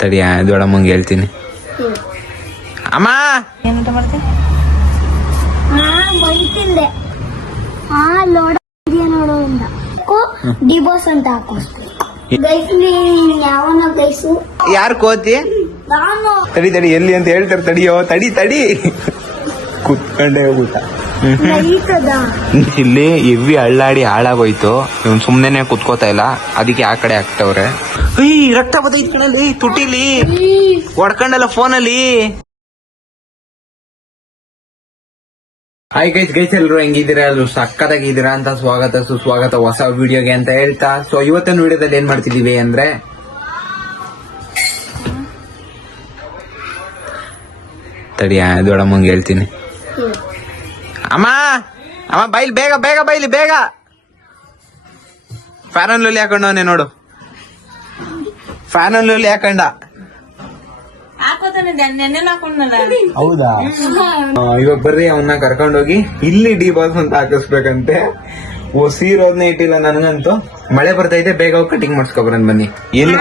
ತಡಿ ದೊಡ್ಡಮ್ಮಂಗೆ ಹೇಳ್ತೀನಿ. ಅಮ್ಮ ಏನಂತ ಮಾಡ್ತೀನಿ ನೋಡು ಡಿಬೋಸ್ ಅಂತ ಹಾಕೋಸ್ಬೇಕು. ಯಾವನ ಗೈಸು ಯಾರು ಕೋತಿ? ನಾನು ತಡಿ ತಡಿ ಎಲ್ಲಿ ಅಂತ ಹೇಳ್ತಾರೆ. ತಡಿಯೋ ತಡಿ ಕುತ್ಕೊಂಡೇ ಹೋಗುತ್ತ. ಇಲ್ಲಿ ಇವ್ವಿ ಹಳ್ಳಾಡಿ ಹಾಳಾಗೋಯ್ತು. ಇವ್ನು ಸುಮ್ನೆ ಕುತ್ಕೋತಾ ಇಲ್ಲ, ಅದಕ್ಕೆ ಆ ಕಡೆ ಹಾಕ್ತವ್ರೆ. ರಕ್ತ ಬತ್ತೈತ್ ಕಣಲ್ಲಿ, ತುಟಿಲಿ ಹೊಡ್ಕೊಂಡಲ್ಲ ಫೋನಲ್ಲಿ. ಹಾಯ್ ಗೈಸ್ ಎಲ್ರು ಹೆಂಗಿದ್ದೀರಾ? ಅಲ್ರು ಸಕ್ಕತ್ತಾಗಿದ್ದೀರಾ ಅಂತ ಸ್ವಾಗತ ಸುಸ್ವಾಗತ ಹೊಸ ವಿಡಿಯೋಗೆ ಅಂತ ಹೇಳ್ತಾ. ಸೊ ಇವತ್ತಿನ ವಿಡಿಯೋದಲ್ಲಿ ಏನ್ ಮಾಡ್ತಿದೀವಿ ಅಂದ್ರೆ ತಡಿ ದೊಡ್ಡಮ್ಮಂಗೆ ಹೇಳ್ತೀನಿ. ಅಮ್ಮ ಬೈಲ್ ಬೇಗ ಫ್ಯಾನಲ್ಲಿ ಹಾಕೊಂಡವನೇ ನೋಡು, ಫ್ಯಾನಲ್ಲಿ ಹಾಕೊಂಡ. ಹೌದಾ? ಇವಾಗ ಬರ್ರಿ ಅವನ್ನ ಕರ್ಕೊಂಡೋಗಿ ಇಲ್ಲಿ ಡಿ ಬಾಸ್ ಅಂತ ಹಾಕಿಸ್ಬೇಕಂತೆ. ಸೀರೋದ್ನೇ ಇಟ್ಟಿಲ್ಲ ನನ್ಗಂತೂ. ಮಳೆ ಬರ್ತೈತೆ, ಬೇಗ ಹೋಗಿ ಕಟಿಂಗ್ ಮಾಡ್ಸ್ಕೊಬರನ್ ಬನ್ನಿ. ಎಲ್ಲಿ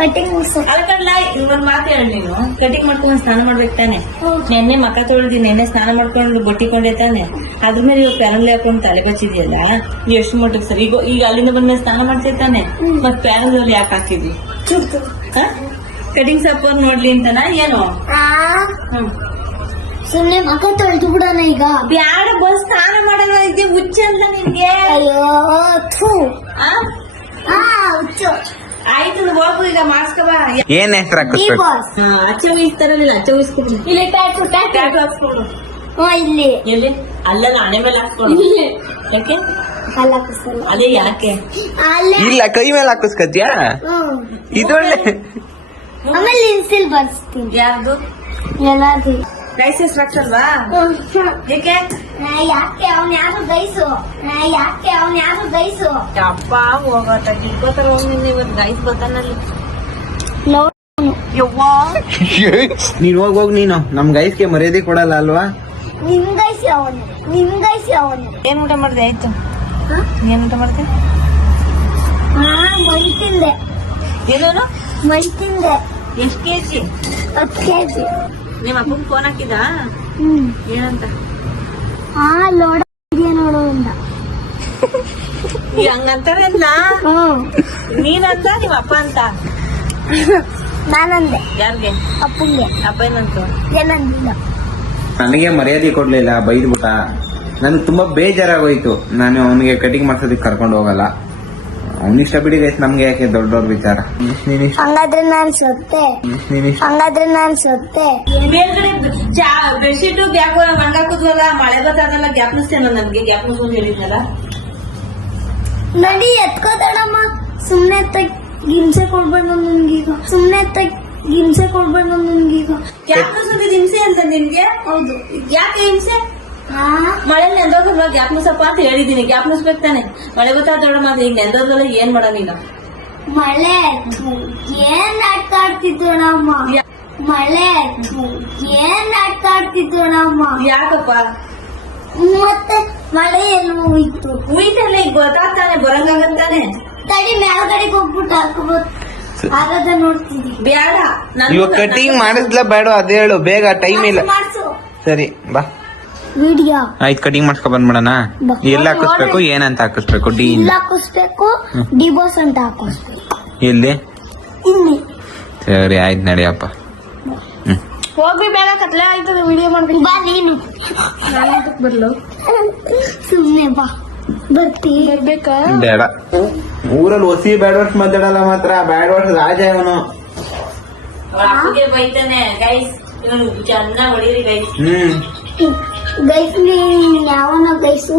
ಕಟಿಂಗ್ ಒಂದ್ ಮಾತು ಹೇಳಿ, ನೀನು ಕಟಿಂಗ್ ಮಾಡ್ಕೊಂಡು ಸ್ನಾನ ಮಾಡ್ಬೇಕು ತಾನೆ. ನೆನ್ನೆ ಮಕ್ಕ ತೊಳ್ದಿ, ನೆನ್ನೆ ಸ್ನಾನ ಮಾಡ್ಕೊಂಡು ಬಟ್ಟಿಕೊಂಡೆ ತಾನೆ. ಅದ್ರ ಮೇಲೆ ಇವಾಗ ಪ್ಯಾರನ್ಲಿ ಹಾಕೊಂಡು ತಲೆ ಬಚ್ಚಿದ್ಯಲ್ಲ, ಎಷ್ಟು ಮಟ್ಟಿಗೆ ಸರ್? ಈಗ ಅಲ್ಲಿಂದ ಬಂದ್ಮೇಲೆ ಸ್ನಾನ ಮಾಡ್ತಿರ್ತಾನೆ, ಮತ್ ಪ್ಯಾರನ್ಲಿ ಯಾಕೆ ಹಾಕಿದ್ವಿ? ಕಟಿಂಗ್ ಸಪೋರ್ ನೋಡ್ಲಿ ಅಂತನಾ ಏನು? ಸುಮ್ನೆ ಮಕ್ಕ ತೊಳೆದು ಬಿಡೋಣ ಈಗ. ಬ್ಯಾಡ, ಬಸ್ ಸ್ನಾನ ಮಾಡಲ್ಲ ಇದ್ದೆ ಹುಚ್ಚ ಅಂತ ನಿನ್ಗೆ. ಅಯ್ಯೋ ಹುಚ್ಚು. ಆಯ್ತು ಹೋಗು, ಈಗ ಮಾಡ್ಸ್ಕೊಬ. ಏನ್ ಹೆಸರು ಹಾಕಿಸ್ಬೇಕು? ಅಚ್ಚ ವಹಿಸ್ತಾರಲ್ಲ, ಅಚ್ಚ ವಹಿಸ್ಕೊಡ್ತೀನಿ. ಇಲ್ಲಿ ಟ್ಯಾಟು ಹಾಕ್ಸ್ಕೊಡು. ಇಲ್ಲಿ ಎಲ್ಲಿ? ಅಲ್ಲೆಲ್ಲ ಹಣೆ ಮೇಲೆ ಹಾಕ್ಸ್ಕೊಡು. ಯಾಕೆ? ಅಲ್ಲ ಹಾಕಿಸ್ತಾನೆ. ಅದೇ ಯಾಕೆ? ಇಲ್ಲ, ಕೈ ಮೇಲೆ ಹಾಕಿಸ್ಕತ್ಯಾ? ಇದೊಳ್ಳೆ. ಆಮೇಲೆ ಇನ್ಸಿಲ್ ಬರ್ಸ್ತೀನಿ. ಯಾರ್ದು? ಎಲ್ಲಾರ್ದು. ರೈಸ್ ಹೆಸರು ಹಾಕ್ಸಲ್ವಾ? ಯಾಕೆ? ಯಾಕೆ ಅವ್ನ ಯಾರು ಗೈಸು? ಅಪ್ಪ ಹೋಗತ್ತ ಟಿಕ್ಕೋತಾರ. ಹೋಗಿ ಇವತ್ತು ಗೈಸ್ ಬರ್ತಾನಲ್ಲಿ. ನೀನ್ ಹೋಗ್ ನೀನು ನಮ್ ಗೈಸ್ಗೆ ಮರ್ಯಾದೆ ಕೊಡಲ್ಲ ಅಲ್ವಾ? ನಿಮ್ ಗೈಸಿ ಅವನು. ಏನ್ ಊಟ ಮಾಡಿದೆ? ಆಯ್ತು, ಏನ್ ಊಟ ಮಾಡಿದೆ? ಮಣ್ ತಿಂದೆ. ಏನೋನು ಮಣ್ ತಿಂದೆ. ಎಷ್ಟ್ ಕೆಜಿ? 10 kg. ನಿಮ್ಮ ಅಪ್ಪಂಗ್ ಫೋನ್ ಹಾಕಿದ? ಏನಂತ? ಲೋಡ ನೋಡು ಅಂದ. ಈಗ ಹಂಗಂತಾರಲ್ಲ. ನೀನಂತ ನಿಮ್ಮ ಅಪ್ಪ ಅಂತ? ನಾನಂದೆ. ಯಾರ್ಗೆ? ಅಪ್ಪಂಗೆ. ಅಪ್ಪ ಏನಂತ? ಏನಂದಿಲ್ಲ. ನನಗೆ ಮರ್ಯಾದೆ ಕೊಡ್ಲಿಲ್ಲ, ಬೈದ್ಬಿಟ್ಟ. ನನ್ಗೆ ತುಂಬಾ ಬೇಜಾರಾಗೋಯ್ತು. ನಾನು ಅವನಿಗೆ ಕಟಿಂಗ್ ಮಾಡ್ಸೋದಕ್ಕೆ ಕರ್ಕೊಂಡು ಹೋಗಲ್ಲ. ಅವನಿಷ್ಟ ಬಿಡಿ ಗೈಸ್, ನಮ್ಗೆ ಯಾಕೆ ದೊಡ್ಡವ್ರ ವಿಚಾರ. ಹಂಗಾದ್ರೆ ನಾನ್ ಸೊತ್ತೆ. ಮೇಲ್ಗಡೆ ಬೆಡ್ಶೀಟ್ ಗ್ಯಾಪ್ ಒಣಗಾಕುದ್ವಲ್ಲ, ಮಳೆ ಬರ್ತದಲ್ಲ, ಗ್ಯಾಪ್ನಿಸ್ತೇನ ನನ್ಗೆ. ಗ್ಯಾಪ್ನಿಸ್ಕೊಂಡು ಹೇಳಿದ್ನಲ್ಲ. ನಡಿ ಎತ್ಕೋತಾಡಮ್ಮ. ಸುಮ್ನೆ ಹಿಂಸೆ ಕೊಡ್ಬೇಡ ನನ್ಗೀಗ. ಗ್ಯಾಪ್ನಿಸೋದು ಹಿಂಸೆ ಅಂತ ನಿನ್ಗೆ? ಹೌದು. ಯಾಕೆ ಹಿಂಸೆ? ಮಳೆ ನೆಂದೋದ್ರಲ್ಲ, ಗ್ಯಾಪ್ನಿಸಪ್ಪ ಅಂತ ಹೇಳಿದೀನಿ. ಗ್ಯಾಪ್ನಿಸ್ಬೇಕು ತಾನೆ. ಮಳೆ ಗೊತ್ತಾದೋಡ ಮಾತ್ರ. ಈಗ ನೆಂದೋದ್ರಲ್ಲ, ಏನ್ ಮಾಡ ನೀನು? ಮಳೆ ಏನ್ ನಾಟಕ ಆಡ್ತಿದ್ವು ನಮ್ಮ. ಯಾಕಪ್ಪ? ಮತ್ತೆ ಮಳೆ ಎಲ್ಲ ಹೋಯ್ತು. ಉಯ್ತಲ್ಲ, ಈಗ ಗೊತ್ತಾಗ್ತಾನೆ, ಬರಂಗಾಗತ್ತಾನೆ. ತಡಿ ಮೇಲ್ಗಡೆಗೆ ಹೋಗ್ಬಿಟ್ಟು ಹಾಕೋಬಹುದು. ಆಗದ ನೋಡ್ತೀನಿ. ಬೇಡ, ಇವಾಗ ಕಟಿಂಗ್ ಮಾಡಿಸ್ಲ ಬೇಡ ಅದೇ ಹೇಳು. ಬೇಗ, ಟೈಮ್ ಇಲ್ಲ. ಮಾಡ್ಸು. ಸರಿ ಬಾ. ವಿಡಿಯೋ ಆಯ್ತು, ಕಟಿಂಗ್ ಮಾಡ್ಸ್ಕೊ ಬಂದ್ಬಿಡಣ. ಎಲ್ಲ ಹಾಕಿಸ್ಬೇಕು, ಏನಂತ ಹಾಕಿಸ್ಬೇಕು? ಡಿ ಇಲ್ಲ ಹಾಕಿಸ್ಬೇಕು, ಡಿಬೋಸ್ ಅಂತ ಹಾಕಿಸ್ಬೇಕು. ಎಲ್ಲಿ? ಇಲ್ಲಿ. ಸರಿ ಆಯ್ತು, ನಡಿಯಪ್ಪ. ಹೋಗ್ರಿ, ಬೇಡ ಕತ್ಲೆ ಆಯ್ತದ. ವಿಡಿಯೋ ಮಾಡ್ಬೇಕು. ಬಾ ನೀನು. ಬರ್ಲು ಸುಮ್ನೆ ಬಾ. ಬರ್ಬೇಕಾ? ಬೇಡ. ಊರಲ್ಲಿ ಹೊಸಿ ಬ್ಯಾಡ್ ವರ್ಡ್ಸ್ ಮಾತಾಡಲ್ಲ ಮಾತ್ರ. ಬ್ಯಾಡ್ ವರ್ಡ್ಸ್ ರಾಜ ಇವನು. ಬೈತಾನೆ. ಗೈಸ್ ಚೆನ್ನಾಗ್ ಹೊಡೀರಿ ಗೈಸ್. ಗೈಸ್ ಯಾವನ ಗೈಸು.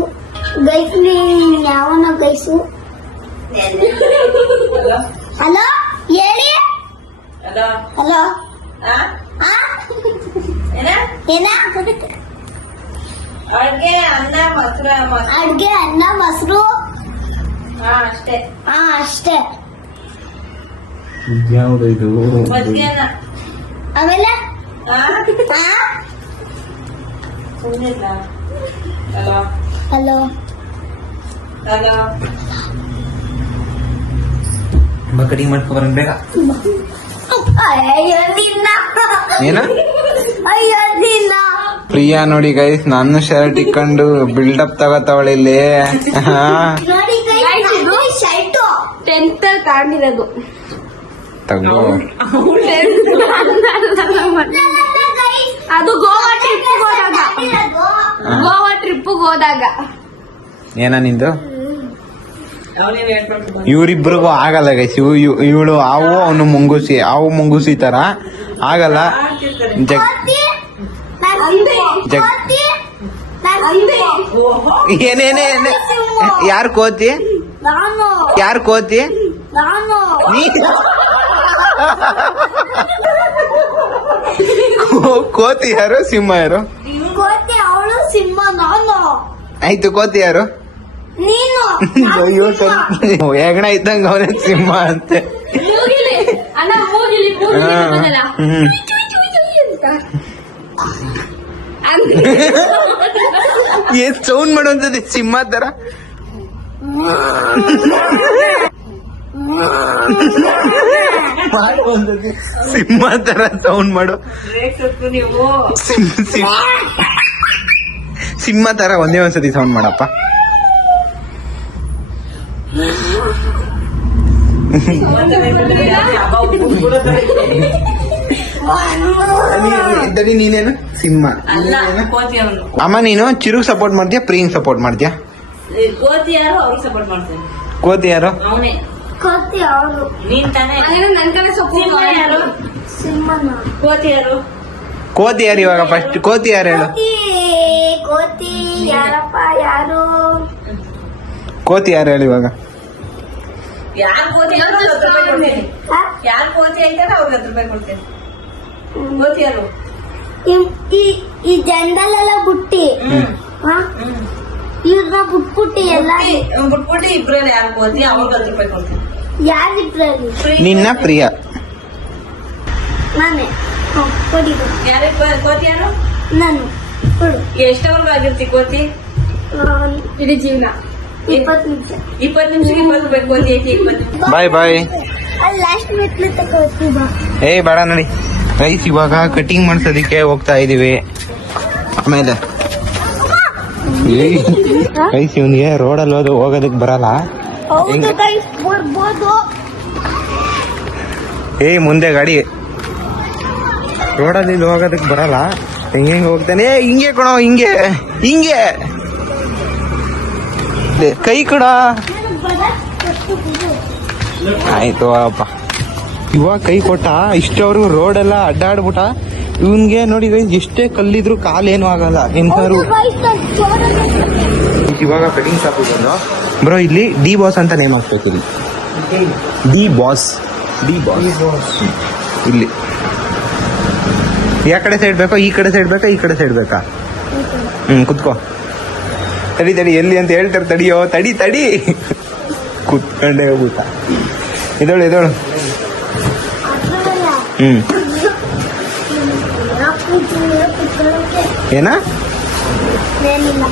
ಹಲೋ ಹೇಳಿ. ಹಲೋ ಏನ? ಅಡ್ಗೆ ಅನ್ನ ಮೊಸರು. ಅಷ್ಟೇ. ಅಷ್ಟೇ. ಯಾವ್ದು ಇದು? ಮಜ್ಗೆನ. ಆಮೇಲೆ ಹಲೋ ಕಟಿಂಗ್ ಮಾಡ್ಕೊ ಬರೋಣ ಬೇಗ. ಅಯ್ಯೋ ನಿನ್ನ ಏನ ಅಯ್ಯೋ ನಿನ್ನ ಪ್ರಿಯಾ ನೋಡಿ ಗೈಸ್ ನನ್ನ ಶರ್ಟ್ ಇಕ್ಕೊಂಡು ಬಿಲ್ಡಪ್ ತಗೋತಾವಳೆ ಇಲ್ಲಿ. ಹಾ ನೋಡಿ ಶರ್ಟು 10th ತಗೊಂಡಿರೋದು. ತಗೋ ಅದು ಗೋವಾ ಟ್ರಿಪ್ ಹೋದಾಗ ಏನ ನಿಂದು ಅವನೇನು ಹೇಳ್ಕೊಂಡು ಇವ್ರಿಬ್ರಿಗೂ ಆಗಲ್ಲ ಗೈಸ್. ಇವಳು ಅವನು ಮುಂಗುಸಿ ತರ ಆಗಲ್ಲ. ಜಗ್ ಜಗ್ ಏನೇನೇ ಯಾರು ಕೋತಿ ನಾನು ಯಾರು ಕೋತಿ ನಾನು ನೀ ಕೋತಿ ಯಾರು ಸಿಂಹ ಯಾರು? ಕೋತಿ ಅವಳು ಸಿಂಹ ನಾನು ಆಯ್ತು ಕೋತಿ ಯಾರು? ನೀನು ಅಯ್ಯೋ ಹೆಗಣ ಇದ್ದಂಗ ಅವನೇ ಸಿಂಹ ಅಂತೆ. ಮೂಗಿಲಿ ಅಣ್ಣ ಮೂಗಿಲಿ ಬಂದಲ್ಲ ಹ್ಮ್ ಏನ್ ಸೌಂಡ್ ಮಾಡುವಂತದ್ದು ಸಿಂಹ ತರ. ಸಿಂಹ ತರ ಸೌಂಡ್ ಮಾಡು. ನೀವು ಸಿಂಹ ತರ ಒಂದೇ ಒಂದ್ಸತಿ ಸೌಂಡ್ ಮಾಡಪ್ಪ. ದಡಿ ನೀನೇನು ಸಿಂಹ. ಅಲ್ಲ ಕೋತಿ ಅವನು. ಅಮ್ಮ ನೀನು ಚಿರುಗ್ ಸಪೋರ್ಟ್ ಮಾಡ್ತೀಯಾ ಪ್ರಿಯಿಂಗ್ ಸಪೋರ್ಟ್ ಮಾಡ್ತೀಯಾ? ಕೋತಿ ಯಾರು ಅವ್ರಿಗೆ ಸಪೋರ್ಟ್ ಮಾಡ್ತೇನೆ. ಕೋತಿ ಯಾರು? ಅವನೇ ಕೋತಿ ಅವಳು ನೀನ್ ತಾನೇ. ನನ್ ಕಡೆ ಸಿಂಹ ಯಾರು? ಸಿಂಹನ ಕೋತಿ ಯಾರು? ಕೋತಿ ಯಾರು ಇವಾಗ ಫಸ್ಟ್? ಕೋತಿ ಯಾರು ಹೇಳು? ಕೋತಿ ಕೋತಿ ಯಾರಪ್ಪ ಯಾರು ಕೋತಿ ಯಾರು ಹೇಳು ಇವಾಗ? ಯಾರು ಕೋತಿ ಐತಾರೋ ಅವ್ರಿಗೆ 10 ರೂಪಾಯಿ ಕೊಡ್ತೇನೆ. ಹ? ಯಾರು ಕೋತಿ ಐತಾರೋ ಅವ್ರಿಗೆ 10 ರೂಪಾಯಿ ಕೊಡ್ತೇನೆ. ಕೋತಿ ಯಾರು? ಈ ಜಂಗಲೆಲ್ಲ ಬುಟ್ಟಿ ಹ? ಇವ್ರನ್ನ ಬಿಟ್ಬಿಟ್ಟಿ ಎಲ್ಲ ಬಿಟ್ಬಿಟ್ಟು ಇಬ್ರಲ್ಲಿ ಯಾರು ಕೋತಿ ಅವ್ರಿಗೆ 10 ರೂಪಾಯಿ ಕೊಡ್ತೇನೆ. ಯಾರಿದ್ರಲ್ಲಿ ನಿನ್ನ ಪ್ರಿಯ. ನಾನೇ ಕೊಡಿ ಯಾರಿಗೆ ಕೋತಿ ಯಾರು? ನಾನು ಕೊಡು ಎಷ್ಟವರೆಗೂ ಆಗಿರ್ತಿ ಕೋತಿ? ಇಡೀ ಜೀವನ 20 ನಿಮಿಷ 20 ನಿಮಿಷಕ್ಕೆ 20 ರೂಪಾಯಿ ಕೋತಿ ಐತಿ. 20 ನಿಮಿಷ ಬಾಯ್ ಬಾಯ್. ಅಲ್ಲಿ ಲಾಸ್ಟ್ ಮೆಟ್ಲು ತಗೋತಿ ಬಾ ಏ ಬೇಡ ನೋಡಿ ರೈಸ್ ಇವಾಗ ಕಟಿಂಗ್ ಮಾಡ್ಸೋದಿಕ್ಕೆ ಹೋಗ್ತಾ ಇದೀವಿ. ಆಮೇಲೆ ರೈಸ್ ಇವನಿಗೆ ರೋಡಲ್ಲಿ ಹೋಗೋದಕ್ಕೆ ಬರಲ್ಲ. ಹೌದು ಗೈಸ್ ಬರ್ಬೋದು ಏ ಮುಂದೆ ಗಾಡಿ ರೋಡಲ್ಲಿ ಹೋಗೋದಕ್ಕೆ ಬರಲ್ಲ. ಹೆಂಗೆ ಹೋಗ್ತಾನೆ? ಏ ಹಿಂಗೆ ಕೊಡೋ ಹಿಂಗೆ ಹಿಂಗೆ ಕೈ ಕೊಡ. ಆಯ್ತು ಅಪ್ಪ ಇವಾಗ ಕೈ ಕೊಟ್ಟ. ಇಷ್ಟವ್ರಿಗೂ ರೋಡ್ ಎಲ್ಲ ಅಡ್ಡಾಡ್ಬಿಟ್ಟ. ಇವನ್ಗೆ ನೋಡಿ ಎಷ್ಟೇ ಕಲ್ಲಿದ್ರು ಕಾಲೇನು ಆಗಲ್ಲ. ಎಂತಾರು ಇವಾಗ ಕಟಿಂಗ್ ಶಾಪ್ ಬಂದು ಬ್ರೋ ಇಲ್ಲಿ ಡಿ ಬಾಸ್ ಅಂತ ನೇಮ್ ಹಾಕ್ಬೇಕು. ಇಲ್ಲಿ ಡಿ ಬಾಸ್ ಇಲ್ಲಿ ಯಾ ಕಡೆ ಸೈಡ್ ಬೇಕೋ? ಈ ಕಡೆ ಸೈಡ್ ಬೇಕಾ ಈ ಕಡೆ ಸೈಡ್ ಬೇಕಾ? ಕುತ್ಕೋ. ತಡಿ ಎಲ್ಲಿ ಅಂತ ಹೇಳ್ತಾರೆ. ತಡಿಯೋ ತಡಿ ಕುತ್ಕೊಂಡೇ ಹೋಗ್ಬಿಟ್ಟ. ಇದೋಳು ಏನ ಏನಿಲ್ಲ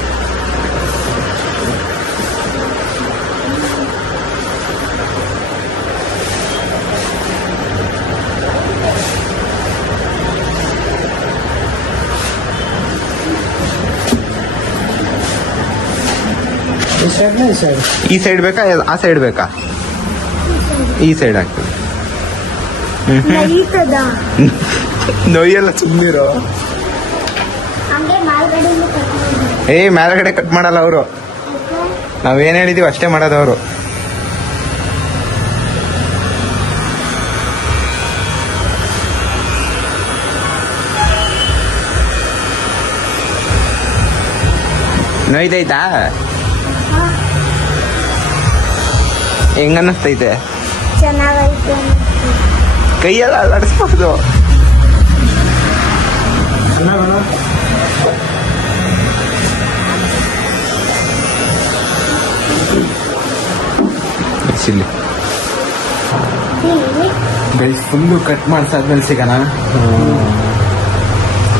ಈ ಸೈಡ್ ಬೇಕಾ ಆ ಸೈಡ್ ಬೇಕಾ? ಈ ಸೈಡ್ ಹಾಕ್ತೀವಿ. ನಡೀತದ ನೋಯೆಲ್ಲ ಸುಮ್ಮನಿರೋ. ಹಂಗೆ ಮೇಲ್ಗಡೆಯಿಂದ ಕಟ್ಕೊಂಡು ಏ ಮೇಲ್ಗಡೆ ಕಟ್ ಮಾಡಲ್ಲ ಅವರು. ನಾವೇನ್ ಹೇಳಿದೀವಿ ಅಷ್ಟೇ ಮಾಡೋದು ಅವರು. ನೋಯ್ದೈತಾ? ಹೆಂಗ ಅನ್ನಿಸ್ತೈತೆ? ಚೆನ್ನಾಗೈತೆ ಕೈಯೆಲ್ಲ ಅಲ್ಲಾಡಿಸ್ಬಾರ್ದು. ಗೈಸ್ ಫುಲ್ಲು ಕಟ್ ಮಾಡ್ಸಾದ್ಮೇಲೆ ಸಿಗೋಣ.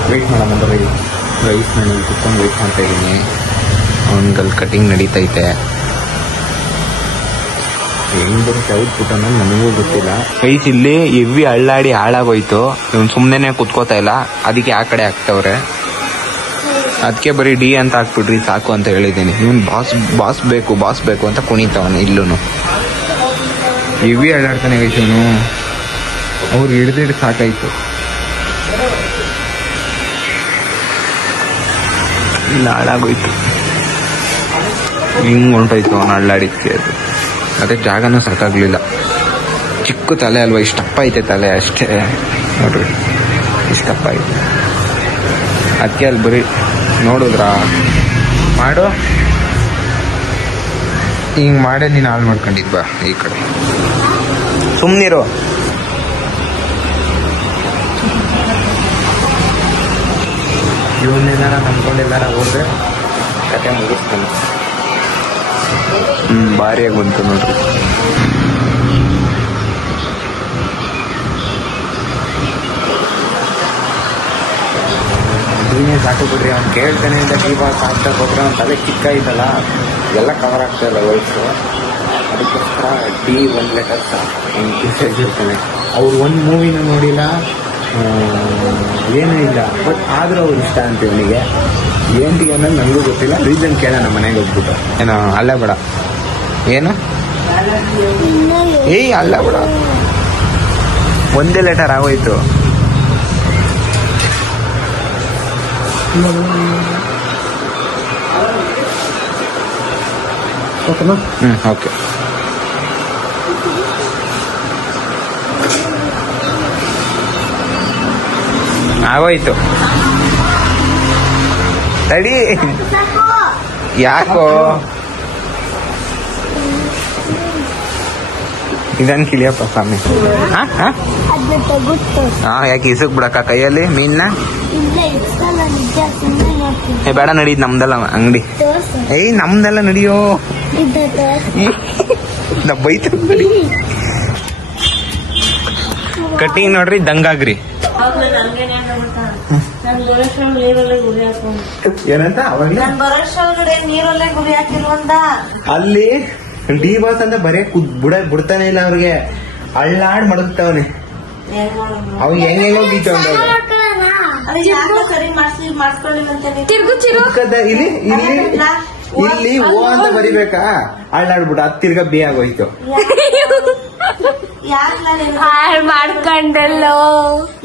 ವೆಯ್ಟ್ ಮಾಡೋಣ ರೈಸ್ ನಾನು ಕುತ್ಕೊಂಡು ವೆಯ್ಟ್ ಮಾಡ್ತಾ ಇದ್ದೀನಿ. ಅವನಿಗಲ್ಲಿ ಕಟಿಂಗ್ ನಡೀತೈತೆ. ಹೆಂಗ್ ಬರುತ್ತೆ ಔಟ್ಪುಟ್ ಅನ್ನೋದು ನನಗೂ ಗೊತ್ತಿಲ್ಲ. ಗೈಸ್ ಇಲ್ಲಿ ಹೆವಿ ಹಳ್ಳಾಡಿ ಹಾಳಾಗೋಯ್ತು. ಇವ್ನು ಸುಮ್ನೆ ಕುತ್ಕೋತಾ ಇಲ್ಲ, ಅದಕ್ಕೆ ಆ ಕಡೆ ಹಾಕ್ತವ್ರೆ. ಅದಕ್ಕೆ ಬರೀ ಡಿ ಅಂತ ಹಾಕ್ಬಿಡ್ರಿ ಸಾಕು ಅಂತ ಹೇಳಿದ್ದೀನಿ. ಇವ್ನು ಬಾಸ್ ಬೇಕು ಅಂತ ಕುಣಿತವನು. ಇಲ್ಲೂ ಹೆವಿ ಹಳ್ಳಾಡ್ತಾನೆ ಗೈಸ್ ಇವನು. ಅವ್ರು ಹಿಡ್ದಿಟ್ಟು ಸಾಕಾಯ್ತು. ಇಲ್ಲ ಹಾಳಾಗೋಯ್ತು, ಹಿಂಗ್ ಹೊಂಟೋಯ್ತು ಅವನು ಹಳ್ಳಾಡಿದ್ಕೆ. ಅದು ಅದೇ ಜಾಗನೂ ಸಾಕಾಗ್ಲಿಲ್ಲ. ಚಿಕ್ಕ ತಲೆ ಅಲ್ವಾ, ಇಷ್ಟಪ್ಪ ಐತೆ ತಲೆ ಅಷ್ಟೇ ನೋಡ್ರಿ, ಇಷ್ಟಪ್ಪ ಐತೆ. ಅದಕ್ಕೆ ಅಲ್ಲಿ ಬರೀ ನೋಡಿದ್ರ ಮಾಡು ಹಿಂಗ್ ಮಾಡೇ ನೀನು ಹಾಳು ಮಾಡ್ಕೊಂಡಿದ್ವಾ. ಈ ಕಡೆ ಸುಮ್ನಿರೋ. ಇವನ್ನೆಲ್ಲಾರ ನಂಬ್ಕೊಂಡೆಲ್ಲಾರ ಹೋದ್ರೆ ಕತೆ ಮುಗಿಸ್ತಾನೆ. ಭಾರಿಯಾಗಿ ಬಂತು ನೋಡ್ರಿ. ಡಿನೇ ಸಾಕು ಬಿಡ್ರಿ. ಅವ್ನು ಕೇಳ್ತಾನೆ ಅಂತ ಡಿ ಬಾಸ್ ಆಗ್ತಾ ಹೋದ್ರೆ ಅವ್ನ ತಲೆ ಚಿಕ್ಕ ಐತಲ್ಲ, ಎಲ್ಲ ಕವರ್ ಆಗ್ತಾ ಇಲ್ಲ ವಯಸ್ಸು. ಅದಕ್ಕೋಸ್ಕರ ಡಿ 1 ಲೆಟರ್ ಹೇಳ್ತಾನೆ. ಅವ್ರು ಒಂದು ಮೂವಿನೂ ನೋಡಿಲ್ಲ, ಏನೂ ಇಲ್ಲ. ಬಟ್ ಆದ್ರೂ ಅವ್ರು ಇಷ್ಟ ಅಂತ ಇವನಿಗೆ. ఏంటి ಅನ್ನೋದು ನನಗೂ ಗೊತ್ತಿಲ್ಲ. ರೀಸನ್ ಕೇಳೋಣ ಮನೆಗೆ ಹೋಗ್ಬಿಟ್ಟು. ಏನೋ ಅಲ್ಲ ಬೇಡ, ಏನು ಏಯ್ ಅಲ್ಲ ಬೇಡ, ಒಂದೇ ಲೆಟರ್ ಆಗೋಯ್ತು. ಓಕೆ. ಆಗೋಯ್ತು ತಡಿ. ಯಾಕೋ ಇದನ್ ಕಿಲಿಯಪ್ಪ ಸ್ವಾಮಿ. ಯಾಕೆ ಇಸಕ್ ಬಿಡಕ್ಕ ಕೈಯಲ್ಲಿ ಮೀನ್ನ? ಬೇಡ ನಡೀದ್ ನಮ್ದಲ್ಲ ಅಂಗಡಿ. ಏಯ್ ನಮ್ದೆಲ್ಲ ನಡಿಯೋ, ಬೈತ ನಡಿ. ಕಟ್ಟಿಂಗ್ ನೋಡ್ರಿ ದಂಗಾಗ್ರಿ. ಏನಂತ ನೀರಲ್ಲೇ ಗುರಿ ಹಾಕಿಲ್ವಂತ ಅಲ್ಲಿ ಡಿ ಬಾಸ್ ಅಂತ ಬರೇ ಬಿಡ್ತಾನೆ ಇಲ್ಲ ಅವ್ರಿಗೆ. ಹಳ್ಳಾಡ್ ಮಡಗ್ತಾವನೆ ಅವ್ ಹೆಂಗ ಸರಿ ಮಾಡ್ಕೊಳ್ಳಿ. ಇಲ್ಲಿ ಇಲ್ಲಿ ಓ ಅಂತ ಬರಿಬೇಕಾ? ಹಳ್ಳಾಡ್ಬಿಟ್ಟು ಹತ್ತು ತಿರ್ಗ ಬಿ ಆಗೋಯ್ತು. ಮಾಡ್ಕೊಂಡಲ್ಲೋ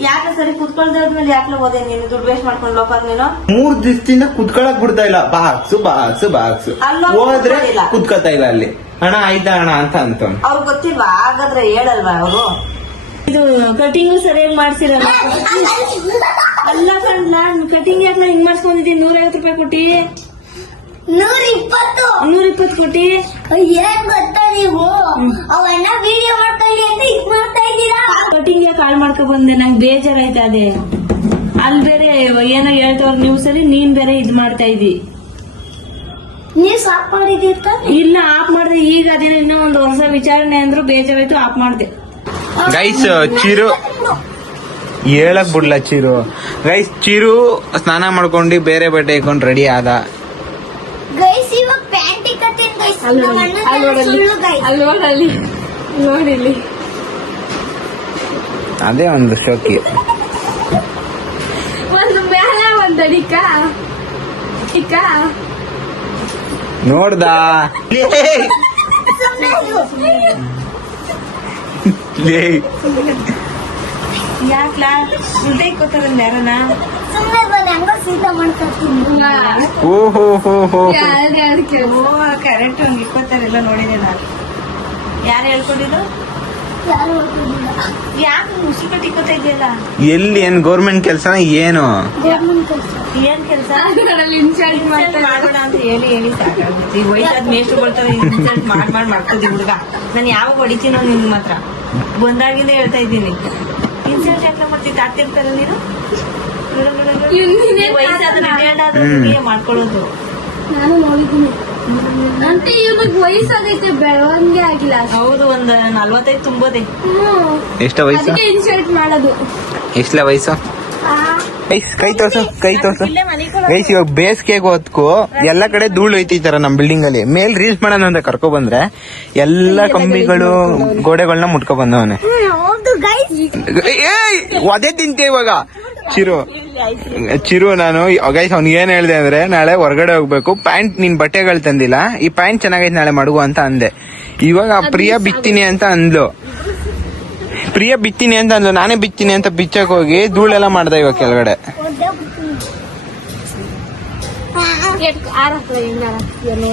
ಯಾಕೆ ಸರಿ ಕುತ್ಕೊಳ್ದಾದ್ಮೇಲೆ ಯಾಕೆ ಹೋದೆ ನೀನು? ದುಡ್ಡು ವೇಸ್ಟ್ ಮಾಡ್ಕೊಂಡು ಲೋಪಾರ್ ನೀನು. 3 ದಿವಸದಿಂದ ಕುತ್ಕೊಳಕ್ ಬಿಡ್ತಾ ಇಲ್ಲ. ಬಾಕ್ಸು ಹೋದ್ರೆ ಕುತ್ಕೋತಾ ಇಲ್ಲ. ಅಲ್ಲಿ ಹಣ ಆಯ್ತಾ ಹಣ ಅಂತ ಅಂತವ್. ಅವ್ರಿಗೆ ಗೊತ್ತಿಲ್ವಾ? ಹಾಗಾದ್ರೆ ಹೇಳಲ್ವಾ ಅವರು? ಇದು ಕಟಿಂಗು ಸರಿಯಾಗಿ ಮಾಡ್ಸಿರಲ್ಲ. ಅಲ್ಲ ಕಣ್ಣ, ಕಟಿಂಗ್ ಯಾಕೆ ಹಿಂಗ್ ಮಾಡ್ಸ್ಕೊಂಡಿದ್ದೀನಿ? 150 ರೂಪಾಯಿ ಕೊಟ್ಟಿ, 120 ಕೊಟ್ಟಿ. ಏನ್ ಗೊತ್ತಾ ನೀವು, ಅವನ್ನ ವಿಡಿಯೋ ಮಾಡ್ಕೊಳ್ಳಿ ಅಂತ ಇದ್ ಮಾಡ್ತಾ ಇದ್ದೀರಾ. ಕಟಿಂಗ್ ಯಾಕೆ ಹಾಳು ಮಾಡ್ಕೊ ಬಂದೆ? ನಂಗೆ ಬೇಜಾರಾಯ್ತಾ ಅದೇ. ಅಲ್ಲಿ ಬೇರೆ ಏನೋ ಹೇಳ್ತವ್ರ ನೀವು ಸರಿ, ನೀನ್ ಬೇರೆ ಇದ್ ಮಾಡ್ತಾ ಇದ್ದಿ. ನೀವ್ ಸಾಕ್ ಮಾಡಿದೀರ್ತ? ಇಲ್ಲ, ಆಫ್ ಮಾಡ್ದೆ. ಈಗ ಅದೇನೋ ಇನ್ನೂ ಒಂದು ಹೊಸ ವಿಚಾರಣೆ ಅಂದ್ರು ಬೇಜಾರಾಯ್ತು, ಆಫ್ ಮಾಡ್ದೆ. ಗೈಸ್ ಚಿರು ಹೇಳಕ್ ಬಿಡ್ಲ. ಚಿರು ಸ್ನಾನ ಮಾಡ್ಕೊಂಡು ಬೇರೆ ಬಟ್ಟೆ ಹಾಕೊಂಡು ರೆಡಿ ಆದ. ಗೈಸ್ ಇವಾಗ ಪ್ಯಾಂಟ್ ಇಕ್ಕತ್ತೀನಿ ಗೈಸ್. ಅಲ್ಲಿ ನೋಡಿಲ್ಲಿ ಅದೇ ಒಂದು ಶೋಕಿ. ಒಂದು ಮೇಲೆ ಒಂದು ಅಡಿಕ ನೋಡ್ದ ಯಾಕ್ಲಾ ದುಡ್ಡು ಇಕ್ಕೋತಾರ ಯಾರನ? ಸುಮ್ಮನೆ ಬಂದು ಹಂಗ ಸೀದಾ ಮಾಡ್ಕೊತೀನಿ. ಓಹೋ ಕರೆಕ್ಟ್ ಹಂಗ ಇಕ್ಕೋತಾರೆಲ್ಲ ನೋಡಿದೆ ನಾನು. ಯಾರು ಹೇಳ್ಕೊಟ್ಟಿದ್ದು? ಯಾರು ಹೋಗ್ತಿಲ್ಲ. ಯಾಕೆ ಮುಸಿ ಕಟ್ಟಿ ಇಕ್ಕೋತಾ ಇದೆಯಲ್ಲ? ಎಲ್ಲಿ ಏನ್ ಗೌರ್ಮೆಂಟ್ ಕೆಲ್ಸನ ಏನು? ಗೌರ್ಮೆಂಟ್ ಕೆಲಸ. ಏನ್ ಕೆಲಸ ಇನ್ಸಲ್ಟ್ ಮಾಡೋಣ ಅಂತ ಹೇಳಿ ಸಾಕಾಗ್ಬಿಡ್ತು. ಈಗ ವಯಸ್ಸಾದ ಮೇಷ್ಟ್ರು ಬರ್ತಾರೆ, ಇನ್ಸಲ್ಟ್ ಮಾಡ್ತದೆ ಹುಡುಗ. ನಾನು ಯಾವಾಗ ಹೊಡಿತೀನೋ ನಿನ್ ಮಾತ್ರ ಬಂದಾಗಿಂದ ಹೇಳ್ತಾ ಇದ್ದೀನಿ. ಇನ್ಸಲ್ಟ್ ಯಾಕೆ ಮಾಡ್ತೀವಿ? ತಾತಿರ್ತಾರೆ ನೀನು. ವಯಸ್ಸಾದ ರಿಟೈರ್ಡ್ ಮಾಡ್ಕೊಳ್ಳೋದು. ನಾನು ನೋಡಿದ್ದೀನಿ. ಅಂತ ಇವಾಗ ವಯಸ್ಸಾಗೈತೆ, ಬೆಳವಣಿಗೆ ಆಗಿಲ್ಲ. ಹೌದು, ಒಂದ್ 45 ತುಂಬೋದೆ. ಎಷ್ಟು ವಯಸ್ಸು? ಅದಕ್ಕೆ ಇನ್ಸಲ್ಟ್ ಮಾಡೋದು. ಎಷ್ಟಲ ವಯಸ್ಸು? ಕೈ ತೋರ್ಸು ಗೈಸ್, ಇವಾಗ ಬೇಸಿಗೆಗೆ ಹೊತ್ಕು ಎಲ್ಲಾ ಕಡೆ ಧೂಳು ಐತಿತಾರ ನಮ್ ಬಿಲ್ಡಿಂಗ್ ಅಲ್ಲಿ. ಮೇಲ್ ರೀಲ್ಸ್ ಮಾಡೋಣ ಅಂತ ಕರ್ಕೊ ಬಂದ್ರೆ ಎಲ್ಲಾ ಕಂಬಿಗಳು ಗೋಡೆಗಳನ್ನ ಮುಟ್ಕೊ ಬಂದವನೆ. ಹೌದು ಗೈಸ್. ಅದೇ ತಿಂತೆ ಇವಾಗ ಚಿರು ನಾನು ಗೈಸ್ ಅವ್ನಿಗೆ ಏನ್ ಹೇಳ್ದೆ ಅಂದ್ರೆ, ನಾಳೆ ಹೊರಗಡೆ ಹೋಗ್ಬೇಕು, ಪ್ಯಾಂಟ್ ನಿನ್ ಬಟ್ಟೆಗಳು ತಂದಿಲ್ಲ, ಈ ಪ್ಯಾಂಟ್ ಚೆನ್ನಾಗೈತೆ ನಾಳೆ ಮಡಗು ಅಂತ ಅಂದೆ. ಇವಾಗ ಪ್ರಿಯಾ ಬಿತ್ತೀನಿ ಅಂತ ಅಂದ್ಲು, ನಾನೇ ಬಿತ್ತೀನಿ ಅಂತ ಬಿಚ್ಚಕ್ ಹೋಗಿ ಧೂಳೆಲ್ಲ ಮಾಡ್ದೆ ಇವಾಗ ಕೆಳಗಡೆ.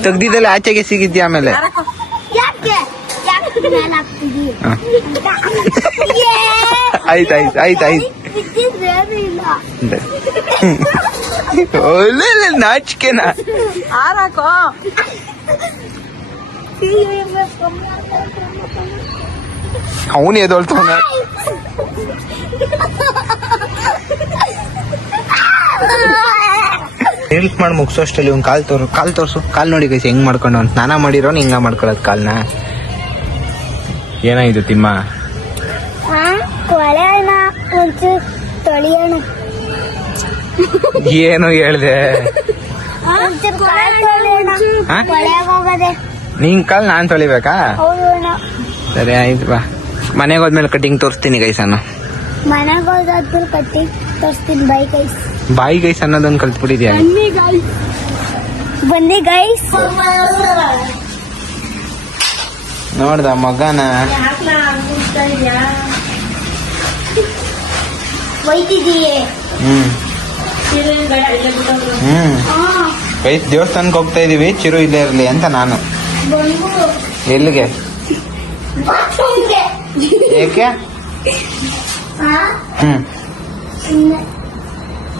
ತೆಗ್ದಿದ್ದೆಲ್ಲ ಆಚೆಗೆ ಸಿಗಿದ್ಯಾ ಆಮೇಲೆ. ಯಾಕೆ ಮೇಲೆ ಹಾಕ್ತಿದಿ? ಆಯ್ತಾಯ್ತು ಬಿಟ್ಟಿದ್ದೇನು ಇಲ್ಲ. ಒಳ್ಳೆ ನಾಚಿಕೆನಾ. ಆರಾಕೋ ಅವನು ಎದೊಳ್ತಾನ. ರೀಲ್ಸ್ ಮಾಡಿ ಮುಗಿಸೋಷ್ಟಲ್ಲಿ ಒಂದ್ ಕಾಲ್ ತೋರ್ಸು. ಕಾಲ್ ನೋಡಿ ಗೈಸ್ ಹೆಂಗ್ ಮಾಡ್ಕೊಂಡು ಅವ್ನು ಸ್ನಾನ ಮಾಡಿರೋನ್ ಹಿಂಗ ಮಾಡ್ಕೊಳತ್ ಕಾಲ್ನ. ಏನಾಯ್ತು ತಿಮ್ಮ? ಕೊಳೆನ ಒಂಚೂರು ತೊಳೆಯೋಣ. ಏನು ಹೇಳ್ದೆ? ಒಂಚೂರು ಕಾಲ್ ತೊಳೆಯೋಣ. ಕೊಳೆಯಾಗ ಹೋಗದೆ. ನಿನ್ ಕಾಲ್ ನಾನ್ ತೊಳಿಬೇಕಾ? ಹೌದು. ಸರಿ ಆಯ್ತು ಬಾ. ಮನೆಗೆ ಹೋದ್ಮೇಲೆ ಕಟಿಂಗ್ ತೋರಿಸ್ತೀನಿ ಗೈಸ್ ನಾನು. ಮನೆಗೆ ಹೋದಾದ್ಮೇಲೆ ಕಟ್ಟಿಂಗ್ ತೋರಿಸ್ತೀನಿ. ಬಾಯಿ ಗೈಸ್ ಅನ್ನೋದೊಂದು ಕಲ್ತ್ಬಿಟ್ಟಿದ್ಯಾ? ಬನ್ನಿ ಗೈಸ್. ನೋಡ್ದ ಮಗನ ಒಯ್ತಿದೀಯೇ? ಗೈಸ್ ದೇವಸ್ಥಾನಕ್ಕೆ ಹೋಗ್ತಾ ಇದೀವಿ, ಚಿರು ಇಲ್ಲೇ ಇರ್ಲಿ ಅಂತ ನಾನು. ಎಲ್ಲಿಗೆ? ಏಕೆ?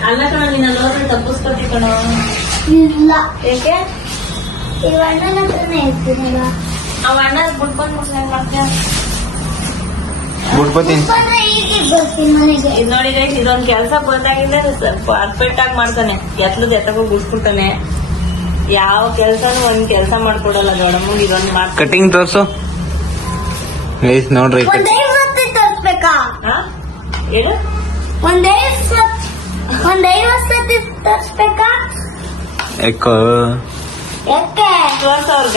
ಅಲ್ಲ ಕಣ, ನೀನು ಲೋನ್ ತಪ್ಪಿಸ್ಕೊತಿ ಕಣ. ಇಲ್ಲ. ಏಕೆ? ಇವ ಅಣ್ಣನ ಹತ್ರನೇ ಇರ್ತೀನಲ್ಲ. ಅವ ಅಣ್ಣ ಬಿಟ್ಬಂದು ಮಾಡ್ತೀಯ? ಬಿಟ್ಕೋತೀನಿ. ಈಗ ಬರ್ತೀನಿ ಮನೆಗೆ. ಇದ್ ನೋಡಿ ಗೈಸ್, ಇದೊಂದ್ ಕೆಲ್ಸ ಬಂದಾಗಿಂದ ಪರ್ಫೆಕ್ಟ್ ಆಗಿ ಮಾಡ್ತಾನೆ. ಎತ್ತಗೋ ಗುಡ್ಸ್ಬಿಡ್ತಾನೆ. ಯಾವ ಕೆಲ್ಸನೂ ಒಂದ್ ಕೆಲ್ಸ ಮಾಡ್ಕೊಡಲ್ಲ ದೊಡ್ಡಮ್ಮಗೆ. ಇದೊಂದ್ ಮಾಡ್ತಾನೆ. ಕಟಿಂಗ್ ತೋರ್ಸು ಗೈಸ್. ನೋಡ್ರಿ ಒಂದ್ 5 ಸತಿ ತೋರಿಸ್ಬೇಕಾ? ಹೇಳು. ಒಂದ್ 5 ಸತಿ ತೋರಿಸ್ಬೇಕಾ? ಯಾಕೋ ಯಾಕೆ? ತೋರ್ಸ ಅವ್ರ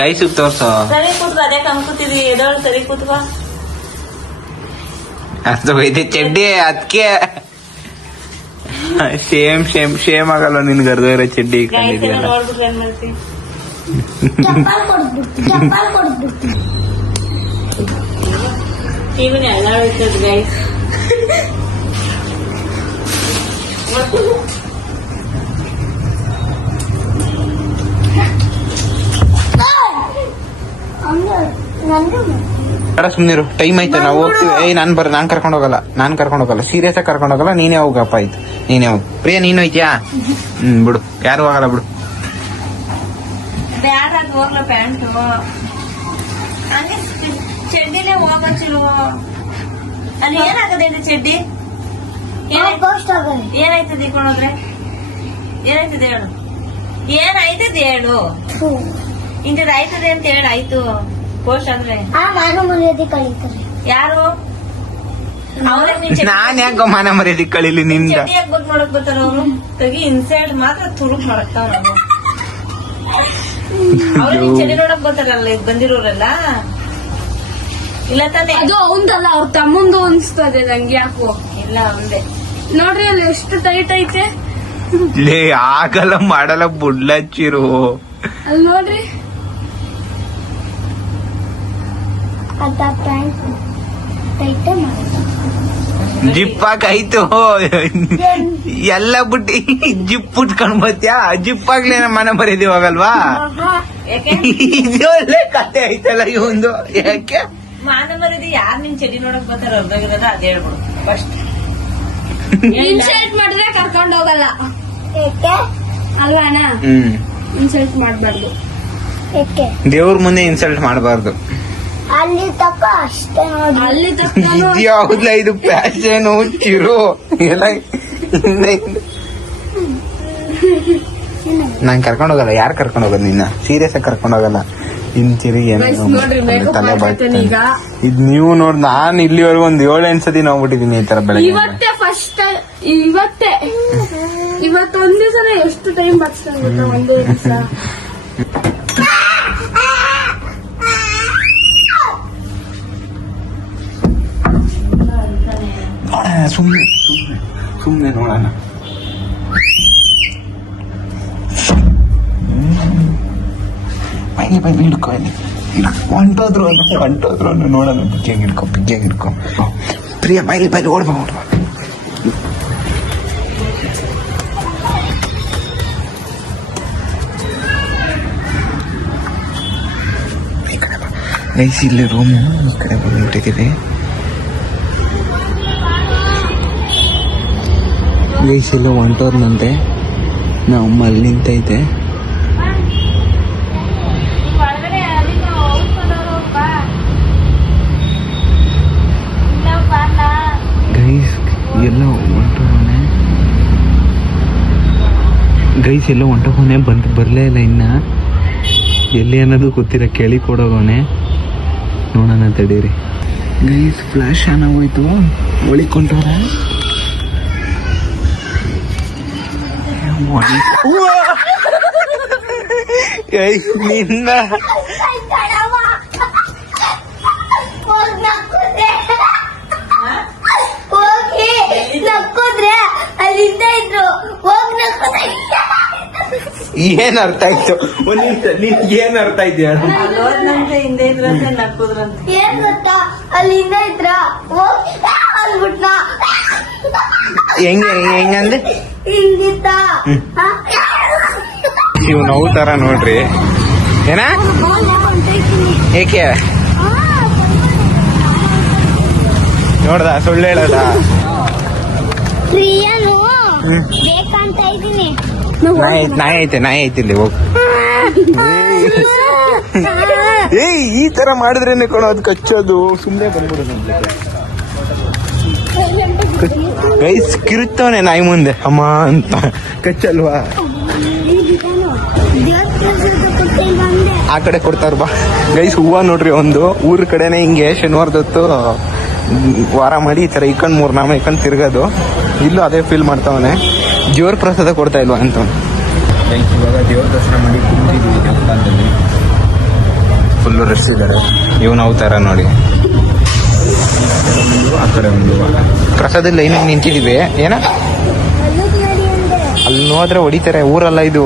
ಗೈಸ್ ತೋರ್ಸು. ಸರಿ ಕೂತ್ಕೋ, ಅದೇ ಕಮ್ಕೂತಿದ್ವಿ. ಎದೋಳು ಸರಿ ಕೂತ್ಕೋ. ಅದು ಇದೆ ಚಡ್ಡಿ ಅದಕ್ಕೆ ಸೇಮ್ ಆಗಲ್ಲ ನಿನ್ಗೆ ಅರ್ಧ ಇರೋ ಚಡ್ಡಿ ಕಂಡಿದ್ಯಲ್ಲ. ನೋಡ್ಬಿಟ್ರೆ ಏನ್ ಮಾಡ್ತಿ? ಚಪ್ಪಲ್ ಕೊಡ್ಬಿಡ್ತೀನಿ. ಇವನ್ ಎಲ್ಲ ಹೋಯ್ತದ ಗೈಸ್. ಸುಮ್ನಿರು, ಟೈಮ್ ಐತೆ, ನಾವು ಹೋಗ್ತೀವಿ. ನಾನ್ ಕರ್ಕೊಂಡು ಹೋಗಲ್ಲ. ಸೀರಿಯಸ್ ಆಗಿ ಕರ್ಕೊಂಡು ಹೋಗಲ್ಲ. ನೀನೇ ಹೋಗಪ್ಪ. ಆಯ್ತು, ನೀನೇ ಹೋಗು. ಪ್ರಿಯಾ ನೀನು ಹೋಯ್ತಿಯಾ? ಬಿಡು, ಯಾರು ಹೋಗಲ್ಲ ಬಿಡು. ಬ್ಯಾಡ್ ಹೋಗ್ಲ ಪ್ಯಾಂಟು ಹಂಗೆ ಚಡ್ಡಿನೇ ಹೋಗಚ್ಚಿರು. ಅಲ್ಲಿ ಏನಾಗದೆ ಚಡ್ಡಿ? ಏನಾಯ್ತದೆ ಕೊಂಡೋದ್ರೆ? ಏನಾಯ್ತದೆ ಹೇಳು. ಏನಾಯ್ತದೆ ಹೇಳು. ಇಂಥದ್ದು ಆಯ್ತದೆ ಅಂತ ಹೇಳು. ಆಯ್ತು ಪೋಸ್ಟ್ ಅಂದ್ರೆ ಮಾನ ಮರ್ಯಾದೆ ಕಳೀತಾರೆ ಯಾರು? ಅವ್ರ ನಾನ್ ಯಾಕ ಮಾನ ಮರ್ಯಾದೆ ಕಳೀಲಿ ನಿಂದ? ಚಡ್ಡಿಯಾಗ ಬಂದ್ ನೋಡಕ್ ಬರ್ತಾರ ಅವ್ರು. ತೆಗಿ ಇನ್ಸೈಡ್ ಮಾತ್ರ ತುರುಕ್ ಮಾಡಕ್ತಾವ. ಅವ್ರ ಚಡ್ಡಿ ನೋಡಕ್ ಬರ್ತಾರಲ್ಲ ಈಗ ಬಂದಿರೋರೆಲ್ಲ. ಇಲ್ಲ ತಾನೆ? ಅದು ಅವಂದಲ್ಲ, ಅವ್ರ ತಮ್ಮಂದು ಅನ್ಸ್ತದೆ ನಂಗೆ. ಯಾಕೋ ಇಲ್ಲ ಒಂದೇ. ನೋಡ್ರಿ ಅಲ್ಲಿ ಎಷ್ಟು ಟೈಟ್ ಐತೆ. ಲೇ ಆಗಲ್ಲ, ಮಾಡಲ್ಲ, ಬುಡ್ಲಚ್ಚಿರು. ಅಲ್ಲಿ ನೋಡ್ರಿ. ಅದ ಪ್ಯಾಂಟ್ ಟೈಟ್ ಜಿಪ್ಪಾಕಾಯ್ತು ಎಲ್ಲ ಬಿಟ್ಟು ಜಿಪ್ ಉಟ್ಕೊಂಡ್ ಬತ್ಯಾ? ಜಿಪ್ಪಾಗ್ಲೇನ ಮನ ಮರ್ಯಾದೆ ಹೋಗಲ್ವಾ? ಇದು ಒಳ್ಳೆ ಕತೆ ಐತಲ್ಲ ಇವಂದು. ಯಾಕೆ ಮಾನ ಮರ್ಯಾದೆ? ಯಾರು ನಿನ್ ಚಡ್ಡಿ ನೋಡಕ್ ಬರ್ತಾರ ಹೊರದಾಗಿರೋದ ಅದ್ ಹೇಳ್ಬಿಡು ಫಸ್ಟ್. ಇನ್ಸಲ್ಟ್ ಮಾಡಿದ್ರೆ ಕರ್ಕೊಂಡ್ ಹೋಗಲ್ಲ. ಯಾಕೆ? ಅಲ್ವಾ ಅಣ್ಣ? ಇನ್ಸಲ್ಟ್ ಮಾಡ್ಬಾರ್ದು. ಯಾಕೆ? ದೇವ್ರ ಮುಂದೆ ಇನ್ಸಲ್ಟ್ ಮಾಡಬಾರ್ದು. ಅಲ್ಲಿ ತಕ್ಕ ಅಷ್ಟೇ ನೋಡಿ. ಅಲ್ಲಿ ತಕ್ಕ ಯಾವ್ದಲ್ಲ ಇದು ಪ್ಯಾಷನ್ ಚಿರು ಎಲ್ಲ. ನಾನ್ ಕರ್ಕೊಂಡ್ ಹೋಗಲ್ಲ. ಯಾರು ಕರ್ಕೊಂಡ್ ಹೋಗೋದು ನಿನ್ನ? ಸೀರಿಯಸ್ ಆಗಿ ಕರ್ಕೊಂಡ್ ಹೋಗಲ್ಲ. ಇಂಚಿರಿ Guys, ನೋಡ್ರಿ ಮೇಕಪ್ ತಲೆ ಮಾಡ್ತೇನೆ ಈಗ. ಇದ್ ನೀವು ನೋಡಿ ನಾನು ಇಲ್ಲಿವರೆಗೂ ಒಂದ್ 7-8 ಸತಿ ನೋಡ್ಬಿಟ್ಟಿದೀನಿ ಈ ತರ ಬೆಳಗ್ಗೆ. ಇವತ್ತೇ ಫಸ್ಟ್ ಇವತ್ತೊಂದ್ ದಿವಸ ಎಷ್ಟು ಟೈಮ್ ಬರ್ತದೆ ಗೊತ್ತಾ? ಒಂದೇ ದಿವಸ ನೋಡೋಣ ಸುಮ್ನೆ ನೋಡೋಣ. ಬೈ ಹಿಡ್ಕೊ ಹೊಂಟೋದ್ರು ನೋಡೋಣ. ಬಿಗ್ಗಿಯಾಗಿ ಹಿಡ್ಕೊ ಪ್ರಿಯ ಬೈಲಿ ಓಡ್ಬಾ. ಗೈಸ್ ಇಲ್ಲಿ ರೂಮು ಈ ಕಡೆ ಬಂದ್ಬಿಟ್ಟಿದ್ದೀವಿ. ಗೈಸ್ ಎಲ್ಲ ಹೊಂಟೋರ್ನಂತೆ. ನಾವು ಅಲ್ಲಿ ನಿಂತೈತೆ. ಗೈಸ್ ಎಲ್ಲ ಹೊಂಟೋನೆ. ಗೈಸ್ ಎಲ್ಲ ಹೊಂಟೋಗೋನೆ ಬರಲೇ ಇಲ್ಲ ಇನ್ನ. ಎಲ್ಲಿ ಅನ್ನೋದು ಗೊತ್ತಿಲ್ಲ. ಕೇಳಿ ಕೊಡೋಗೋನೆ. ನೋಡೋಣ ತಡೀರಿ. ಗೈಸ್ ಫ್ಲಾಶ್ ಆನ್ ಆಗೋಯ್ತು. ಒಳಿಕೊಂಡವ್ರ ನಿನ್ನ ಹೋಗಿ ನಕ್ಕೋದ್ರೆ ಅಲ್ಲಿಂದ ಇದ್ರು ಹೋಗ್ ನಕ್ಕೋದ್ರೆ ಏನ್ ಅರ್ಥ ಆಯ್ತು? ಒಂದ್ ನಿಮಿಷ, ನಿನ್ಗೆ ಏನ್ ಅರ್ಥ ಆಯ್ತು ಹೇಳು? ಹೋದ್ನಂತೆ ಹಿಂದೆ ಇದ್ರಂತೆ ನಕ್ಕುದ್ರಂತೆ. ಏನ್ ಗೊತ್ತಾ ಅಲ್ಲಿಂದ ಇದ್ರ ಹೋಗಿ ಅಂದ್ಬಿಟ್ನ ಹೆಂಗಂದ್ರೆ ಹಿಂಗಿತ್ತ ಇವ್ ನೋವು ತರ ನೋಡ್ರಿ. ಏನ ಏಕೆ ನೋಡ್ದ? ಸುಳ್ಳು ಹೇಳದ? ಪ್ರಿಯನು ಬೇಕಂತ ಇದೀನಿ. ನಾಯಿ ಐತಿ ಇಲ್ಲಿ ಹೋಗ್. ಏಯ್ ಈ ತರ ಮಾಡಿದ್ರೇನೆ ಕೊಡೋ ಅದು ಕಚ್ಚೋದು. ಸುಮ್ನೆ ಬಂದ್ಬಿಡೋದು. ಗೈಸ್ ಕಿರುತ್ತವನೆ ನಾಯಿ ಮುಂದೆ ಅಮ್ಮ ಅಂತ. ಕಚ್ಚಲ್ವಾ? ಆ ಕಡೆ ಕೊಡ್ತಾರ ಬಾ. ಗೈಸ್ ಹೂವ ನೋಡ್ರಿ. ಒಂದು ಊರ ಕಡೆನೆ ಹಿಂಗೆ ಶನಿವಾರದೊತ್ತು ವಾರ ಮಾಡಿ ಈ ತರ ಇಕ್ಕಂಡ್ 3 ನಾಮ ಇಕ್ಕಂಡ್ ತಿರ್ಗೋದು. ಇಲ್ಲೂ ಅದೇ ಫೀಲ್ ಮಾಡ್ತಾವನೆ. ದೇವ್ರ ಪ್ರಸಾದ ಕೊಡ್ತಾ ಇಲ್ವಾ ಅಂತ. ಇವಾಗ ದೇವ್ರ ದರ್ಶನ ಮಾಡಿ ಕುಂತಿದ್ವಿ ದೇವಸ್ಥಾನದಲ್ಲಿ. ಫುಲ್ಲು ರೆಸ್ಟ್ ಇದ್ದಾರೆ. ಇವನು ಅವತಾರ ನೋಡಿ. ಆ ಕಡೆ ಒಂದು ಪ್ರಸಾದ ಲೈನಿಗೆ ನಿಂತಿದೀವಿ. ಏನ ಅಲ್ಲಿ ನೋಡಿದ್ರೆ ಹೊಡಿತಾರೆ. ಊರಲ್ಲ ಇದು,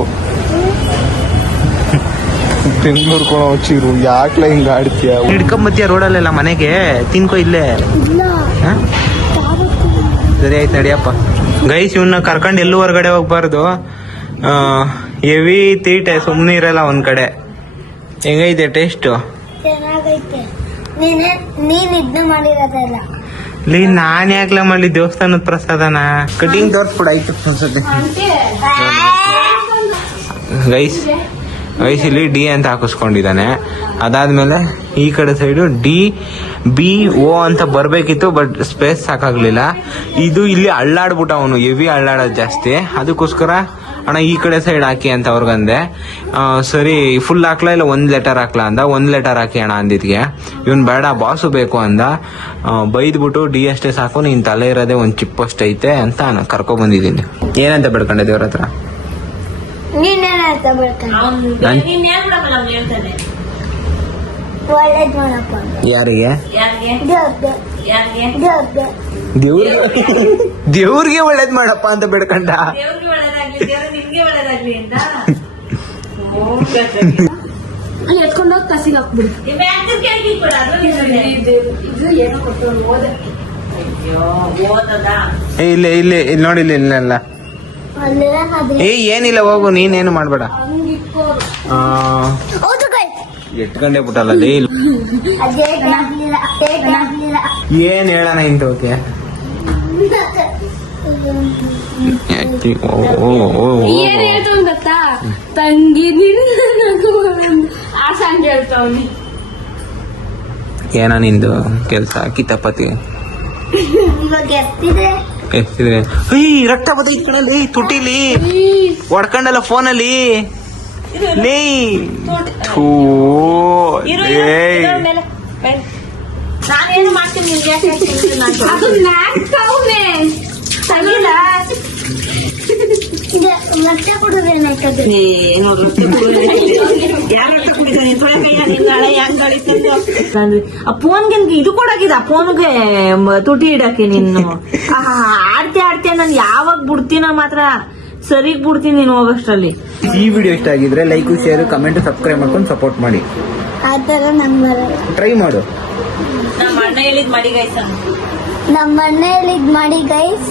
ಬೆಂಗಳೂರು ಕೊಡೋ ಚಿರು. ಯಾಕ್ಲ ಹಿಂಗ ಆಡ್ತೀಯ? ಹಿಡ್ಕೊಂಬತ್ತೀಯ ರೋಡಲ್ಲೆಲ್ಲ ಮನೆಗೆ ತಿನ್ಕೋ ಇಲ್ಲೇ. ಸರಿ ಆಯ್ತು ನಡಿಯಪ್ಪ. ಗೈಸ್ ಇವನ್ನ ಕರ್ಕೊಂಡು ಎಲ್ಲೂ ಹೊರಗಡೆ ಹೋಗ್ಬಾರ್ದು. ಹೆವಿ ತೀಟೆ. ಸುಮ್ನೆ ಇರಲ್ಲ ಒಂದ್ ಕಡೆ. ಹೆಂಗೈತೆ ಟೇಸ್ಟು? ಚೆನ್ನಾಗೈತೆ. ನೀನ್ ಇದನ್ನ ಮಾಡಿರೋದಲ್ಲ. ನಾನ್ ಯಾಕ್ಲ ಮಾಡ್ಲಿ ದೇವಸ್ಥಾನದ ಪ್ರಸಾದನ? ಕಟಿಂಗ್ ತೋರ್ಸ್ಬಿಡ ಆಯ್ತು ಅನ್ಸುತ್ತೆ. ಗೈಸ್ ಇಲ್ಲಿ ಡಿ ಅಂತ ಹಾಕಿಸ್ಕೊಂಡಿದ್ದಾನೆ. ಅದಾದ್ಮೇಲೆ ಈ ಕಡೆ ಸೈಡು DBO ಅಂತ ಬರ್ಬೇಕಿತ್ತು, ಬಟ್ ಸ್ಪೇಸ್ ಸಾಕಾಗ್ಲಿಲ್ಲ. ಇದು ಇಲ್ಲಿ ಅಳ್ಳಾಡ್ಬಿಟ್ಟ ಅವನು. ಹೆವಿ ಅಳ್ಳಾಡೋದು ಜಾಸ್ತಿ. ಅದಕ್ಕೋಸ್ಕರ ಅಣ್ಣ ಈ ಕಡೆ ಸೈಡ್ ಹಾಕಿ ಅಂತ ಅವ್ರಿಗಂದೆ. ಸರಿ ಫುಲ್ ಹಾಕ್ಲಾ ಇಲ್ಲ 1 ಲೆಟರ್ ಹಾಕ್ಲಾ ಅಂದ. 1 ಲೆಟರ್ ಹಾಕಿ ಅಣ್ಣ ಅಂದಿದ್ಗೆ ಇವನ್ ಬೇಡ ಬಾಸು ಬೇಕು ಅಂದ. ಬೈದ್ಬಿಟ್ಟು ಡಿ ಅಷ್ಟೇ ಸಾಕು, ನೀನ್ ತಲೆ ಇರೋದೇ ಒಂದ್ ಚಿಪ್ ಅಷ್ಟೈತೆ ಅಂತ ನಾನು ಕರ್ಕೊ ಬಂದಿದ್ದೀನಿ. ಏನಂತ ಬೇಡ್ಕೊಂಡೆ ದೇವ್ರ ಹತ್ರ? ನೀನೇನಂತ ಬರ್ತಾನೆ ನೀನ್ ಹೇಳ್ಬಿಡಲ್ಲ ಅವ್ನು ಹೇಳ್ತಾನೆ. ಒಳ್ಳೇದ್ ಮಾಡಪ್ಪ. ಯಾರಿಗೆ? ಯಾರಿಗೆ ದೇವ್ರಿಗೆ ಯಾರಿಗೆ ದೇವ್ರಿಗೆ ಒಳ್ಳೇದ್ ಮಾಡಪ್ಪ ಅಂತ ಬೇಡ್ಕೊಂಡ. ದೇವ್ರಿಗೆ ಒಳ್ಳೇದಾಗ್ಲಿ, ದೇವ್ರು ನಿನ್ಗೆ ಒಳ್ಳೇದಾಗ್ಲಿ ಅಂತ. ಅಲ್ಲಿ ಎತ್ಕೊಂಡೋಗಿ ಕಸಿಗೆ ಹಾಕ್ಬಿಡು. ಈ ಬ್ಯಾಂಕ್ ಕೇಳಿ ಕೊಡ. ಅದು ಇದು ಏನೋ ಕೊಟ್ಟರು ಓದ. ಅಯ್ಯೋ ಓದದ. ಇಲ್ಲಿ ನೋಡಿ ಇಲ್ಲ. ಏನಿಲ್ಲ ಹೋಗು, ನೀನೇನು ಮಾಡ್ಬೇಡ. ಹೌದು ಎಟ್ಕೊಂಡೆ ಬಿಟ್ಟಲ್ಲ. ಏನ್ ಹೇಳಣ ಇಂತವಕ್ಕೆ? ಏನ್ ಹೇಳ್ತಾವ್ ಗೊತ್ತಾ? ತಂಗಿ ಆ ಸಾಂಗ್ ಹೇಳ್ತಾವ್ನಿ. ಏನ ನಿಂದು ಕೆಲ್ಸ? ಕಿತಪತಿ ಎಷ್ಟಿದ್ರೆ ರಕ್ತ ಬತ್ತೈತ್ ಕಣಲ್ಲಿ ತುಟಿಲಿ ಹೊಡ್ಕೊಂಡಲ್ಲ ಫೋನಲ್ಲಿ. ಲೇ ಥೂ ನಾನೇನು ಮಾಡ್ತೀನಿ ನಿಮ್ಗೆ ಯಾಕೆ ಹೇಳ್ತೀನಿ ನಾನು? ಅದು ಮ್ಯಾಕ್ ಅವನೇ ತಗಿಲ್ಲ. ಮತ್ತೆ ಕುಡಿದ್ರೆ ಏ, ನೋಡು, ಯಾರ್ ರೊಟ್ಟಿ ಕುಡಿತಾನೆ? ನೀನ್ ತೊಳೆಕಯ್ಯ, ನಿನ್ ನಾಳೆ ಹೆಂಗ್ ಗಳಿತಂದು? ಆ ಫೋನ್ಗೆ ಇದು ಕೊಡಾಕಿದ, ಫೋನ್ಗೆ ತುಟಿ ಇಡಕ್ಕೆ ನೀನು ಆಡ್ತೆ ನಾನು ಯಾವಾಗ ಬಿಡ್ತೀನ ಮಾತ್ರ ಸರಿಗ್ ಬಿಡ್ತೀನಿ ನೀನು ಹೋಗಷ್ಟರಲ್ಲಿ. ಈ ವಿಡಿಯೋ ಇಷ್ಟ ಆಗಿದ್ರೆ ಲೈಕ್ ಶೇರ್ ಕಮೆಂಟ್ ಸಬ್ಸ್ಕ್ರೈಬ್ ಮಾಡ್ಕೊಂಡು ಸಪೋರ್ಟ್ ಮಾಡಿ. ಆತರ ನನ್ ಬರಲ್ಲ. ಟ್ರೈ ಮಾಡು. ನಮ್ಮ ಅಣ್ಣ ಹೇಳಿದ್ ಮಾಡಿ ಗೈಸ. ನಮ್ಮ ಮನೇಲಿ ಇದ್ ಮಾಡಿ ಗೈಸ್.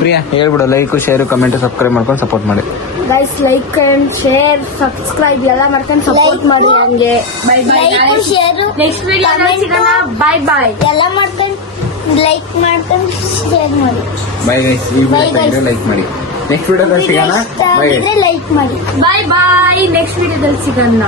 ಪ್ರಿಯಾ ಹೇಳ್ಬಿಡು, ಲೈಕ್ ಶೇರ್ ಕಮೆಂಟ್ ಸಬ್ಸ್ಕ್ರೈಬ್ ಮಾಡ್ಕೊಂಡು ಸಪೋರ್ಟ್ ಮಾಡಿ. Guys like and share subscribe ಎಲ್ಲ ಮಾಡ್ಕೊಂಡು ಸಪೋರ್ಟ್ ಮಾಡಿ ಹಂಗೆ. Bye bye. Like share next video ಸಿಗೋಣ. Bye bye. ಎಲ್ಲ ಮಾಡ್ಕೊಂಡು ಲೈಕ್ ಮಾಡ್ಕೊಂಡು ಶೇರ್ ಮಾಡಿ. Bye guys. ಈ Bye, ವಿಡಿಯೋ guys. ಲೈಕ್ ಮಾಡಿ. ನೆಕ್ಸ್ಟ್ ವಿಡಿಯೋದಲ್ಲಿ ಸಿಗೋಣ. Bye guys. ಲೈಕ್ ಮಾಡಿ. Bye bye. ನೆಕ್ಸ್ಟ್ ವಿಡಿಯೋದಲ್ಲಿ ಸಿಗೋಣ.